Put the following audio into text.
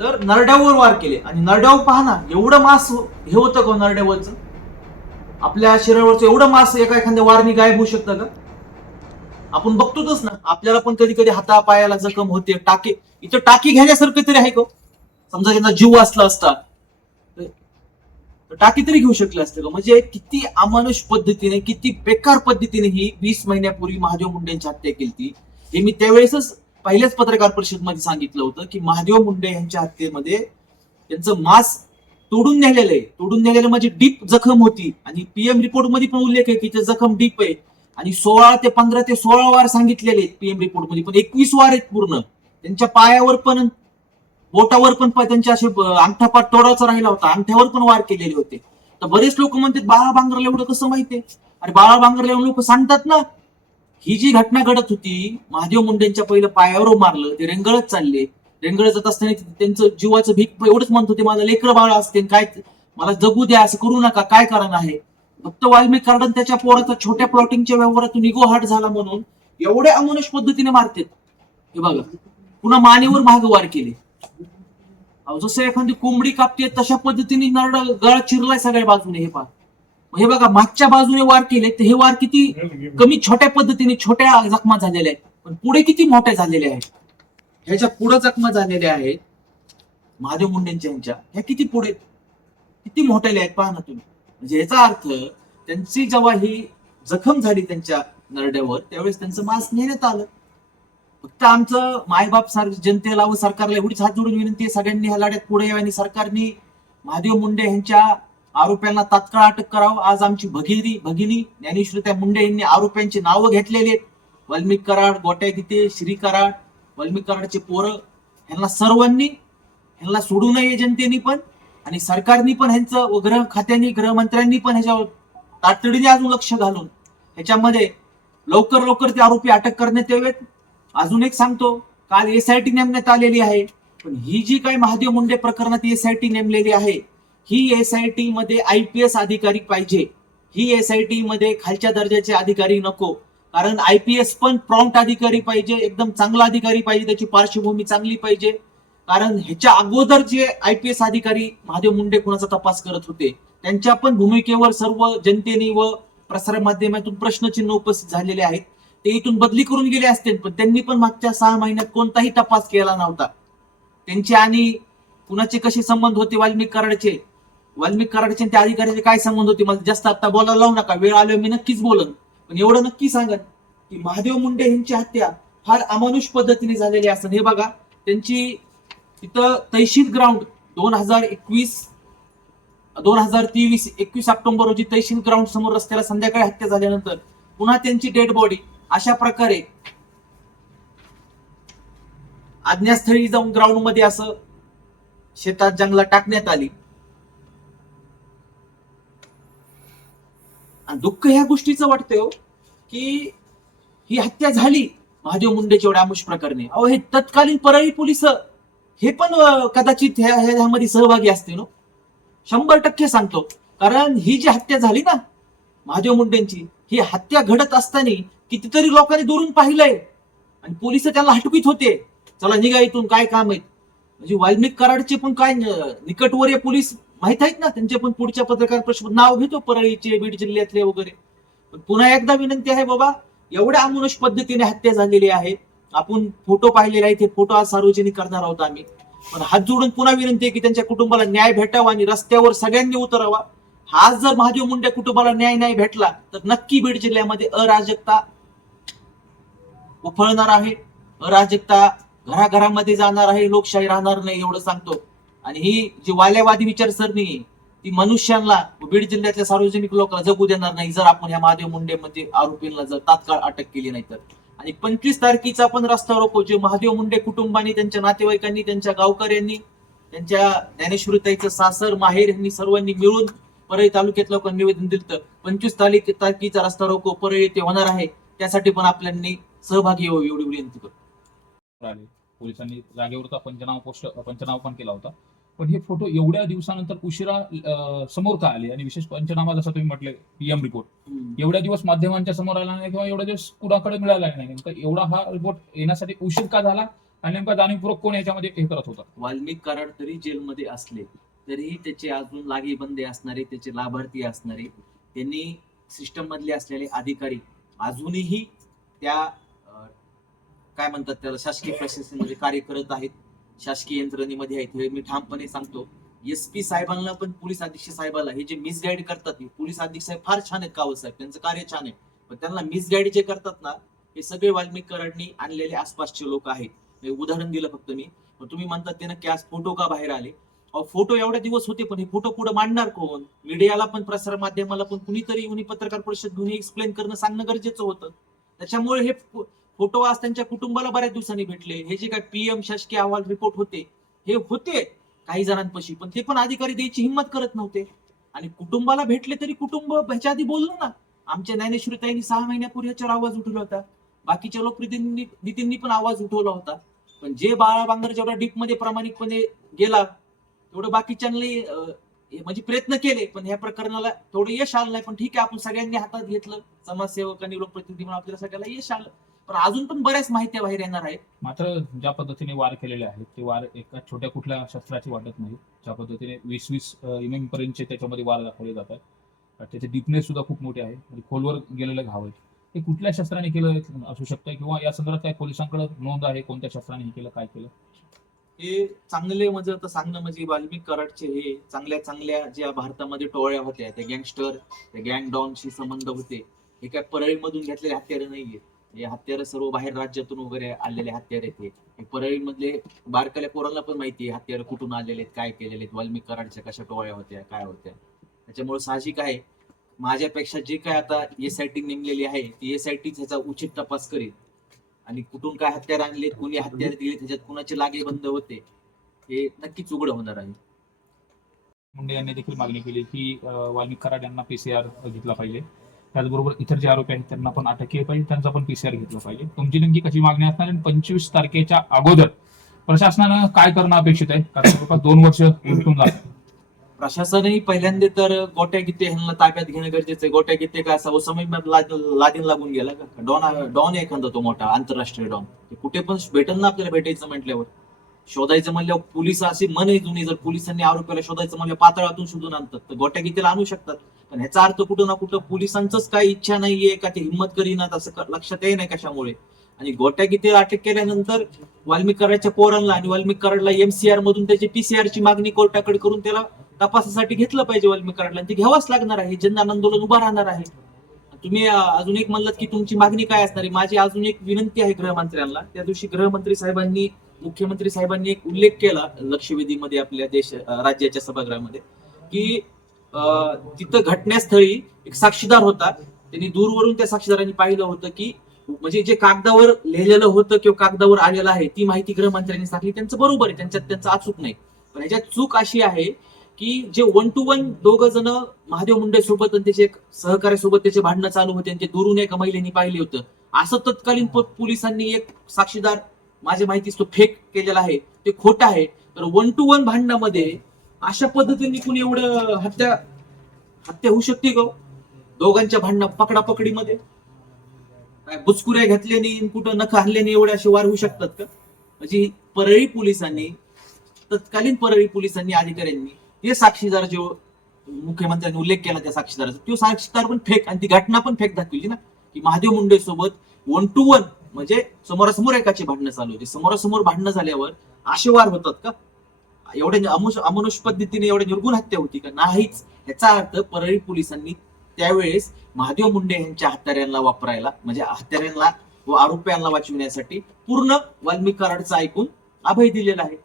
तर नरड्यावर वार केले. आणि नरड्यावर पहा ना एवढं मास हे होतं का हो नरड्यावरचं? आपल्या शरीरावरचं एवढं मास एका एखाद्या वारणी गायब होऊ शकतं का? आपण बघतोच ना आपल्याला पण कधी कधी हातापायाला जखम होते टाके इथं टाकी घेण्यासारखं तरी आहे का हो? समजा त्यांना जीव वाचला असता तर टाकी तरी घेऊ शकले असते का? म्हणजे किती अमानुष पद्धतीने किती बेकार पद्धतीने ही वीस महिन्यापूर्वी महादेव मुंडेंची हत्या केली हे मी त्यावेळेसच पहिल्याच पत्रकार परिषदमध्ये सांगितलं होतं की महादेव मुंडे यांच्या हत्येमध्ये त्यांचं मास तोडून नेलेलं आहे. तोडून नेलेलं म्हणजे डीप जखम होती. आणि पीएम रिपोर्टमध्ये पण उल्लेख आहे की ते जखम डीप आहे. आणि सोळा ते पंधरा ते सोळा वार सांगितलेले आहेत पीएम रिपोर्टमध्ये पण एकवीस वार आहेत पूर्ण. त्यांच्या पायावर पण बोटावर पण त्यांच्या असे अंगठापाट तोडाचा राहिला होता. अंगठ्यावर पण वार केलेले होते. तर बरेच लोक म्हणतात बाळा बांगरला एवढं कसं माहितीये अरे बाळा बांगरला लोक सांगतात ना ही जी घटना घडत होती महादेव मुंडेंच्या पहिलं पायावर मारलं ते रेंगळत चालले. रेंगळत जात असताना त्यांचं जीवाचं भीक एवढंच म्हणत होते माझं लेकर बाळ असते काय मला जगू द्या असं करू नका काय कारण आहे? फक्त वाल्मिक कारण त्याच्या पोराचा छोट्या प्लॉटिंगच्या व्यवहारातून इगो हाट झाला म्हणून एवढ्या अमनुष पद्धतीने मारतात. हे बघा पुन्हा मानेवर महाग वार केले. अहो, जसं एखादी कोंबडी कापते तशा पद्धतीने नरड गळा चिरलाय सगळ्या बाजूने हे पहा. हे बघा मागच्या बाजूने वार केले तर हे वार किती कमी छोट्या पद्धतीने छोट्या जखमा झालेल्या आहेत. पण पुढे किती मोठ्या झालेल्या आहेत? ह्याच्या पुढे जखमा झालेल्या आहेत महादेव मुंडेंच्या ह्यांच्या. ह्या किती पुढे? किती मोठ्याल्या आहेत पहा ना तुम्ही. म्हणजे याचा अर्थ त्यांची जेव्हा ही जखम झाली त्यांच्या नरड्यावर त्यावेळेस त्यांचं मांस नेण्यात आलं. फक्त आमचं मायबाप सार जनतेला व सरकारला एवढीच हात जोडून विनंती आहे सगळ्यांनी ह्या लढ्यात पुढे यावं आणि सरकारने महादेव मुंडे यांच्या आरोप्यांना तात्काळ अटक करावं. आज आमची भगिनी भगिनी ज्ञानेश्वरी त्या मुंडे यांनी आरोप्यांची नावं घेतलेली आहेत. वाल्मिक कराड गोट्या गीते श्री कराड वाल्मिक कराडचे पोरं ह्यांना सर्वांनी ह्यांना सोडू नये जनतेने पण आणि सरकारनी पण ह्यांचं व गृह खात्यांनी गृहमंत्र्यांनी पण ह्याच्यावर तातडीने अजून लक्ष घालून ह्याच्यामध्ये लवकर लवकर ते आरोपी अटक करण्यात यावेत. अजून एक सांगतो काल एसआयटी नेमण्यात आलेली आहे. पण ही जी काही महादेव मुंडे प्रकरणात एसआयटी नेमलेली आहे ही एसआयटी मध्ये आय पी एस अधिकारी पाहिजे. ही एसआयटी मध्ये खालच्या दर्जाचे अधिकारी नको. कारण आय पी एस पण प्रॉम्प्ट अधिकारी पाहिजे एकदम चांगला अधिकारी पाहिजे त्याची पार्श्वभूमी चांगली पाहिजे. कारण ह्याच्या अगोदर जे आय पी एस अधिकारी महादेव मुंडे कुणाचा तपास करत होते त्यांच्या पण भूमिकेवर सर्व जनतेने व प्रसार माध्यमातून प्रश्नचिन्ह उपस्थित झालेले आहेत. ते इथून बदली करून गेले असतील पण त्यांनी पण मागच्या सहा महिन्यात कोणताही तपास केला नव्हता. त्यांचे आणि कुणाचे कसे संबंध होते वाल्मिक कराडचे वाल्मिक कराडचे त्या अधिकाऱ्याचे काय संबंध होते मला जास्त आता बोलायला लावू नका. वेळ आल्यावर मी नक्कीच बोलन. पण एवढं नक्की सांगन की महादेव मुंडे यांची हत्या फार अमानुष पद्धतीने झालेली असं. हे बघा त्यांची तिथं तैशील ग्राउंड दोन हजार एकवीस दोन हजार तेवीस एकवीस ऑक्टोबर रोजी तैशील ग्राउंड समोर रस्त्याला संध्याकाळी हत्या झाल्यानंतर पुन्हा त्यांची डेड बॉडी अशा प्रकारे अज्ञास्थळी जाऊन ग्राउंडमध्ये असं शेतात जंगलात टाकण्यात आली. दुःख ह्या गोष्टीचं वाटतंय हो, की ही हत्या झाली महादेव मुंडेच्या एवढ्या आमुष प्रकरणी. अहो हे तत्कालीन परळी पोलीस हे पण कदाचित ह्यामध्ये सहभागी असते ना हो. शंभर टक्के सांगतो. कारण ही जी हत्या झाली ना महादेव मुंडेंची ही हत्या घडत असताना कितीतरी लोकांनी दुरून पाहिलंय. आणि पोलीस त्याला हटवीत होते. चला निघा इथून काय काम आहेत? म्हणजे वाल्मिक कराडचे पण काय न- निकटवर्य पोलीस माहीत आहेत ना त्यांचे पण पुढच्या पत्रकार प्रश्न नाव घेतो परळीचे बीड जिल्ह्यातले वगैरे. पण पुन्हा एकदा विनंती आहे बाबा एवढ्या अमनुष पद्धतीने हत्या झालेली आहे. आपण फोटो पाहिलेले आहेत हे फोटो आज सार्वजनिक करणार आहोत आम्ही. पण हात जोडून पुन्हा विनंती आहे की त्यांच्या कुटुंबाला न्याय भेटावा आणि रस्त्यावर सगळ्यांनी उतरावा. आज जर महादेव मुंडे कुटुंबाला न्याय नाही भेटला तर नक्की बीड जिल्ह्यामध्ये अराजकता उफळणार आहे. अराजकता घराघरामध्ये जाणार आहे लोकशाही राहणार नाही एवढं सांगतो. आणि ही जी वाल्यावादी विचारसरणी आहे, ती मनुष्यांना बीड जिल्ह्यातल्या सार्वजनिक लोकांना जगू देणार नाही जर आपण ह्या महादेव मुंडे मध्ये आरोपींना जर तात्काळ अटक केली नाही तर. आणि पंचवीस तारखेचा पण रस्ता रोको जे महादेव मुंडे कुटुंबाने त्यांच्या नातेवाईकांनी त्यांच्या गावकऱ्यांनी त्यांच्या ज्ञानेश्वरीताईचं सासर माहेर यांनी सर्वांनी मिळून परळी तालुक्यात लोकांनी निवेदन दिलं पंचवीस तारीख तारखेचा रस्ता रोको परळी येथे होणार आहे. त्यासाठी पण आपल्यांनी सहभागी व्हावी एवढी विनंती करतो. पोलिसांनी जागेवरचा पंचनामा पोस्ट पंचनामा पण केला होता. पण हे फोटो एवढ्या दिवसानंतर उशिरा समोर का आले? आणि विशेष पंचनामा जसं तुम्ही म्हटले पीएम रिपोर्ट एवढ्या दिवस माध्यमांच्या समोर आला नाही किंवा एवढ्या दिवस कुणाकडे मिळाला नाही नेमकं? एवढा हा रिपोर्ट येण्यासाठी उशीर का झाला? आणि नेमका जाणीवपूर्वक कोण याच्यामध्ये हे करत होता? वाल्मिक कराड तरी जेलमध्ये असले तरीही त्याचे अजून लागीबंदे असणारे त्याचे लाभार्थी असणारे त्यांनी सिस्टम मधले असलेले अधिकारी अजूनही त्या काय म्हणतात त्याला शासकीय प्रशासनामध्ये कार्य करत आहेत. शासकीय यंत्रणेमध्ये आहेत हे मी ठामपणे सांगतो. एस पी साहेबांना पण पोलीस अधीक्षक साहेबाला हे जे मिसगाईड करतात हे पोलीस अधीक्षक साहेब फार छान आहेत कावत साहेब. त्यांचं कार्य छान आहे. पण त्यांना मिसगाईड जे करतात ना हे सगळे वाल्मिक कराडनी आणलेले आसपासचे लोक आहेत. हे उदाहरण दिलं फक्त मी. मग तुम्ही म्हणतात ते नक्की आज फोटो का बाहेर आले? अहो फोटो एवढ्या दिवस होते पण हे फोटो पुढे मांडणार कोण? मीडियाला पण प्रसार माध्यमाला पण कुणीतरी येऊन पत्रकार परिषद घेऊन एक्सप्लेन करणं सांगणं गरजेचं होतं. त्याच्यामुळे हे फोटो आज त्यांच्या कुटुंबाला बऱ्याच दिवसांनी भेटले. हे जे काय पीएम शासकीय अहवाल रिपोर्ट होते हे होते काही जणांपाशी पण ते पण अधिकारी द्यायची हिंमत करत नव्हते. आणि कुटुंबाला भेटले तरी कुटुंब ह्याच्या आधी बोललो ना. आमच्या ज्ञानेश्वरीताईंनी सहा महिन्यापूर्वी याच्यावर आवाज उठवला होता. बाकीच्या लोकप्रतिनिधींनी पण आवाज उठवला होता. पण जे बाळा बांगर जेवढा डीपमध्ये प्रामाणिकपणे गेला तेवढं बाकीच्यांनी म्हणजे प्रयत्न केले पण या प्रकरणाला थोडं यश आलं नाही. पण ठीक आहे आपण सगळ्यांनी हातात घेतलं. समाजसेवकांनी लोकप्रतिनिधी म्हणून आपल्याला सगळ्याला यश आलं. पण अजून पण बऱ्याच माहिती बाहेर येणार आहे मात्र ज्या पद्धतीने वार केलेले आहेत ते वार एका छोट्या कुठल्या शस्त्राची वाटत नाही. ज्या पद्धतीने वीस वीस एम पर्यंतचे त्याच्यामध्ये वार दाखवले जातात. त्याचे डिपनेस सुद्धा खूप मोठे आहे. म्हणजे खोलवर गेलेले घाव आहेत ते कुठल्या शस्त्राने केलं असू शकतं किंवा या संदर्भात काय पोलिसांकडे नोंद आहे? कोणत्या शस्त्राने हे केलं? काय केलं? हे चांगले म्हणजे आता सांगणं म्हणजे वाल्मिक कराडचे हे चांगल्या चांगल्या ज्या भारतामध्ये टोळ्या होत्या त्या गँगस्टर त्या गँग डॉनशी संबंध होते. हे काय परळीमधून घेतलेले हत्यारं नाहीये. हे हत्यारं सर्व बाहेर राज्यातून वगैरे आलेले हत्यार आहेत हे. हे परळीमधले बारकाल्या पोरांना पण माहिती आहे हत्यारं कुठून आलेले आहेत काय केलेले आहेत वाल्मिक कराडच्या कशा टोळ्या होत्या काय होत्या. त्याच्यामुळे साहजिक आहे. माझ्यापेक्षा जे काय आता एस आय टी नेमलेली आहे ती एस आय टी ह्याचा उचित तपास करेल आणि कुठून काय हत्यार आणले कोणी हत्यार दिले त्याच्यात कुणाचे लागे बंद होते हे नक्कीच उघड होणार आहे. मुंडे यांनी देखील मागणी केली की वाल्मिक कराड यांना पीसीआर घेतला पाहिजे. त्याचबरोबर इतर जे आरोपी आहेत त्यांना पण अटक केली पाहिजे त्यांचा पण पीसीआर घेतला पाहिजे. तुमची नेमकी कशी मागणी असणार आणि पंचवीस तारखेच्या अगोदर प्रशासनानं काय करणं अपेक्षित आहे? कारण जवळपास दोन वर्ष उलटून जात प्रशासनही पहिल्यांदा तर गोट्या गित्ते ह्यांना ताब्यात घेणं गरजेचं आहे. गोट्या गित्ते काय असा समय लादीन लागून गेला का? डॉन डॉन एखादा तो मोठा आंतरराष्ट्रीय डॉन. कुठे पण भेटेल ना आपल्याला भेटायचं म्हटल्यावर. शोधायचं म्हणल्यावर पोलीस अशी मन आहे जुनी जर पोलिसांनी आरोपीला शोधायचं म्हणलं पातळातून शोधून आणतात तर गोट्या गित्तेला आणू शकतात. पण ह्याचा अर्थ कुठं ना कुठं पोलिसांचंच काही इच्छा नाहीये का ते हिंमत करीनात असं लक्षात येई नाही कशामुळे. आणि गोट्या गित्तेला अटक केल्यानंतर वाल्मिक कराडच्या पोरांना आणि वाल्मिक कराडला एमसीआर मधून त्याची पीसीआर ची मागणी कोर्टाकडे करून त्याला तपासासाठी घेतलं पाहिजे वाल्मिक कराडला ते घ्यावाच लागणार आहे. जनता आंदोलन उभं राहणार आहे. तुम्ही अजून एक म्हणलात की तुमची मागणी काय असणार आहे? माझी अजून एक विनंती आहे गृहमंत्र्यांना. त्या दिवशी गृहमंत्री साहेबांनी मुख्यमंत्री साहेबांनी एक उल्लेख केला लक्षवेधीमध्ये आपल्या देश राज्याच्या सभागृहामध्ये की अं, तिथं घटनास्थळी एक साक्षीदार होता. त्यांनी दूरवरून त्या साक्षीदारांनी पाहिलं होतं की म्हणजे जे कागदावर लिहिलेलं होतं किंवा कागदावर आलेलं आहे ती माहिती गृहमंत्र्यांनी सांगली त्यांचं बरोबर आहे त्यांच्यात त्यांचं अचूक नाही. पण ह्याच्यात चूक अशी आहे की जे वन टू वन दोघ जण महादेव मुंडे सोबत आणि त्याचे सहकार्यासोबत त्याचे भांडणं चालू होते आणि ते दुरून एका महिलेने पाहिले होतं. असं तत्कालीन पोलिसांनी एक साक्षीदार माझ्या माहितीच तो फेक केलेला आहे ते खोटं आहे. तर वन टू वन भांडणामध्ये अशा पद्धतीने कुणी एवढं हत्या हत्या होऊ शकते ग हो? दोघांच्या भांडणं पकडापकडीमध्ये. काय बुचकुऱ्या घातल्याने कुठं नख आणल्याने एवढे असे वार होऊ शकतात का? म्हणजे परळी पोलिसांनी तत्कालीन परळी पोलिसांनी अधिकाऱ्यांनी ते साक्षीदार जो मुख्यमंत्र्यांनी उल्लेख केला त्या साक्षीदाराचा तो साक्षीदार पण फेक आणि ती घटना पण फेक दाखवली ना की महादेव मुंडे सोबत वन टू वन म्हणजे समोरासमोर एकाची भांडणं चालू होती. समोरासमोर भांडणं झाल्यावर असे वार होतात का? एवढ्या अमनुष पद्धतीने एवढ्या निर्गुण हत्या होती का? नाहीच. याचा अर्थ परळी पोलिसांनी त्यावेळेस महादेव मुंडे यांच्या हत्याऱ्यांना वापरायला म्हणजे हत्याऱ्यांना व आरोप्यांना वाचविण्यासाठी पूर्ण वाल्मिक कराडचं ऐकून अभय दिलेला आहे.